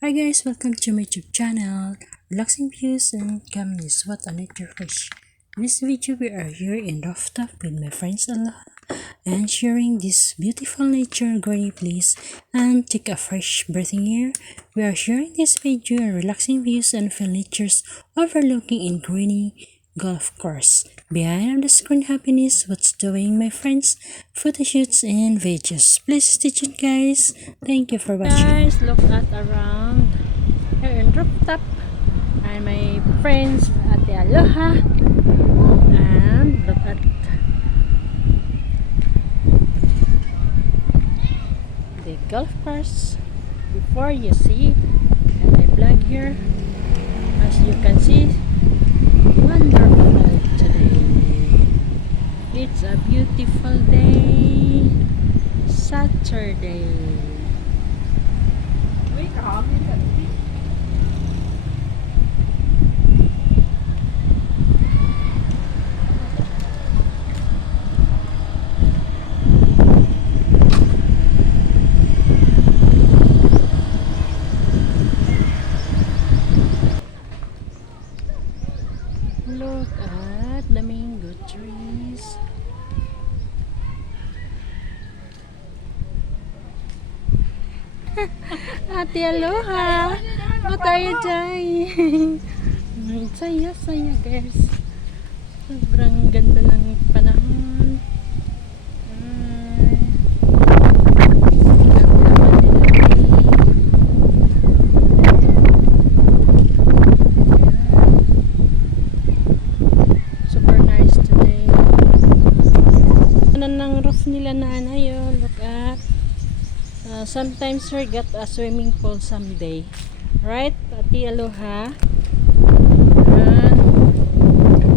Hi guys, welcome to my YouTube channel, Relaxing Views and Calmness. What a nature fresh. In this video, we are here in rooftop with my friends Allah and sharing this beautiful nature greenery place and take a fresh breathing air. We are sharing this video and relaxing views and feel nature's overlooking in greeny golf course. Behind the screen happiness, what's doing my friends, photo shoots and videos. Please stay tuned guys. Thank you for watching. Guys, look at around here in rooftop and my friends at the Aloha, and look at the golf course before you see, and I vlog here. As you can see, wonderful today. It's a beautiful day, Saturday. Look at the mango trees. Ate Aloha, what are you doing? Saya guys. Sobrang ganda ng panahon. Super nice today. Ano ng roof nila na anayo, look at. Sometimes we get a swimming pool someday, right? Ate Aloha.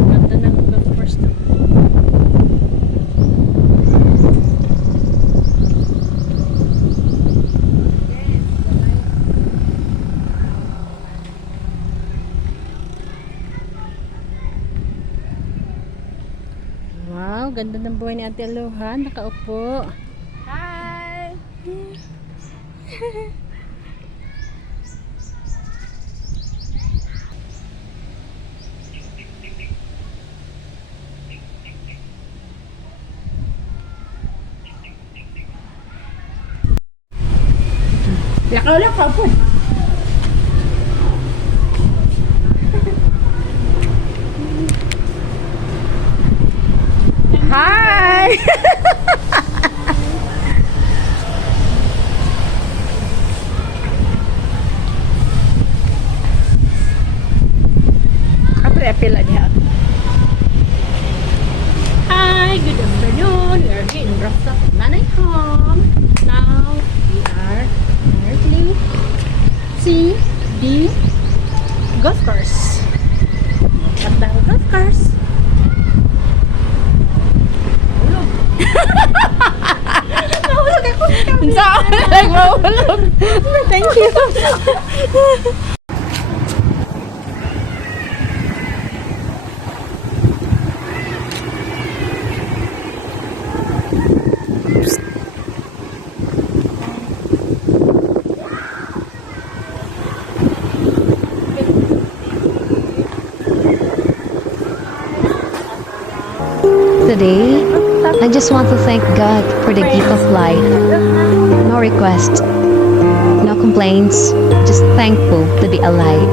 Ganda ng golf course na. Wow, ganda ng buhay ni Ate Aloha. Nakaupo. Hi! Lakaw po. Hi! Pila niya. Hi, good afternoon. We are here in rooftop Nanay home. Now we are currently see the golf course. At the golf course. Hulog. Nahulog ako. Saan? Nagmahulog. Thank you. Today, I just want to thank God for the gift of life. No request, no complaints, just thankful to be alive.